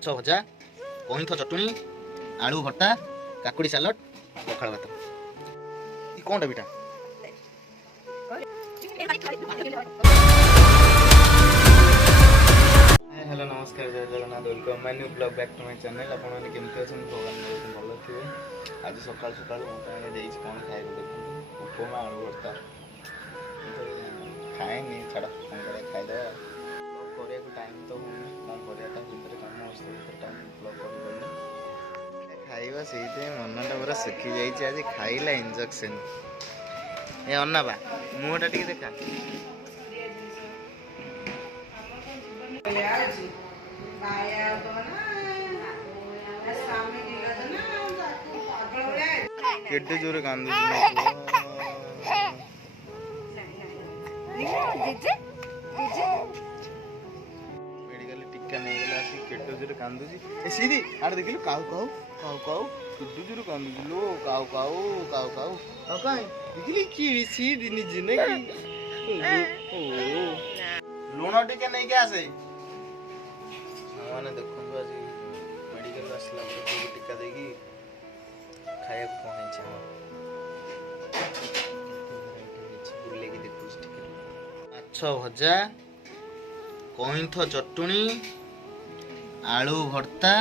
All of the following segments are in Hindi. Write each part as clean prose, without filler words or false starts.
ମାଛ ଭଜା, କଇଁଥ ଚଟଣି, ଆଳୁ ଭର୍ତ୍ତା, କାକୁଡ଼ି ସାଲଡ, ପଖାଳ ଭାତ। ଇ କଣଟା ବିଟା? हेलो नमस्कार जय Jagannath welcome my new blog back to my channel. आपण माने केमते अछन भगवान बहुत भलो थिबे। आज सकाळ सकाळ मोटा देइछ कोन खाइ को देखु उपमा आलू भर्ता खाए नहीं छाड़ कौन करे खाई दे करे को टाइम तो कौन करे ता भीतर काम मस्त भीतर टाइम ब्लॉग कर खाइबा सेइते मनटा पूरा सुखी जाई छी। आज खाइला इंजेक्शन ए अन्ना बा मुहटा टिके देखा केटे जोर कांदू मेडिकल टिक्का नहीं गला आसी केटे जोर कांदू जी ए सीधी आड़ देखिलु काऊ काऊ काऊ काऊ केटे जोर कांदू लो काऊ काऊ काऊ काऊ काऊ काई देखिली की सीधी निजे ने की ओ लूण टिके नहीं के आसे माने देखो आज मेडिकल आसला टिक्का देगी खाया कौन है माछ भजा, कइंथ चटणी, आलू भर्ता,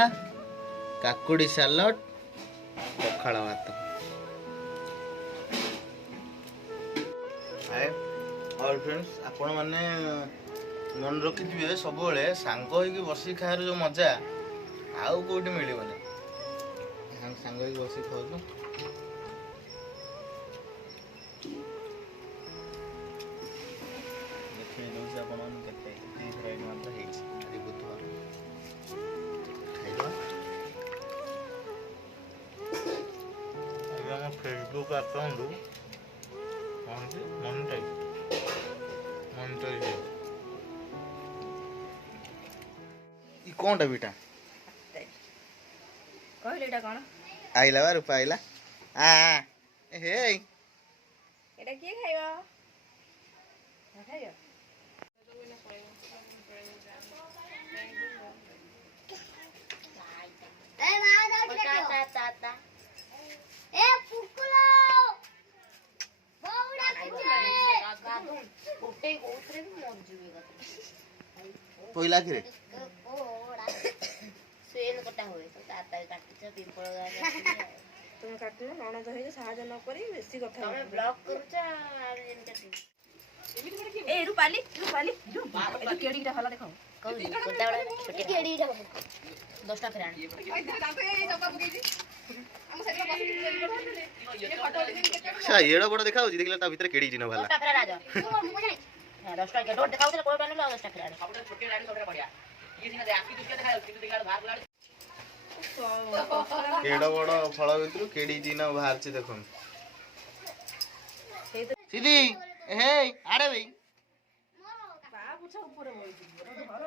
काकुड़ी सालड, पखाळ भात। और फ्रेंड्स आपण माने मन रखी दिबे सब बेले सांग होई बसी खाएर जो मजा आउ कोठी मिलिबने। सांग होई बसी खाउनु फेसबुक अकाउंट कौन बेटा कहले एटा कोन आइला बा रूपा आइला आ हे एटा के खाइबो खाइयो ए मा दाउ ता ए पुकुलो बौडा गादू उठे उतरे मर जुबे गादू पहिला किरे ओडा सेल कटा होय तो ताता काटि छ पिंपळ गाय तुम काटनो नण तो हे सहाज न करी बेसी कथा तमे ब्लॉक करूछ आ जेन काटि ए रूपाली रूपाली ए केडीटा हला देखो कोदा बडा छोटी केडीटा 10 टा फेराणी अच्छा एड़ा बड़ा देखा होजी देखला ता भीतर केडी जिनो भाला 10 टा फेरा राजा 10 टा के डोट देखाउ कोइ टाइम 10 टा फेरा छोटी छोटी राणी सबरे बढ़िया ये सिना दे आखी दुसिया देखा किंतु देखला भाग लाड़ी केड़ा बड़ा फळ भितरु केडी जिनो बाहर छी देखन सीधी हे आड़े भाई पा पुछा ऊपर होई घर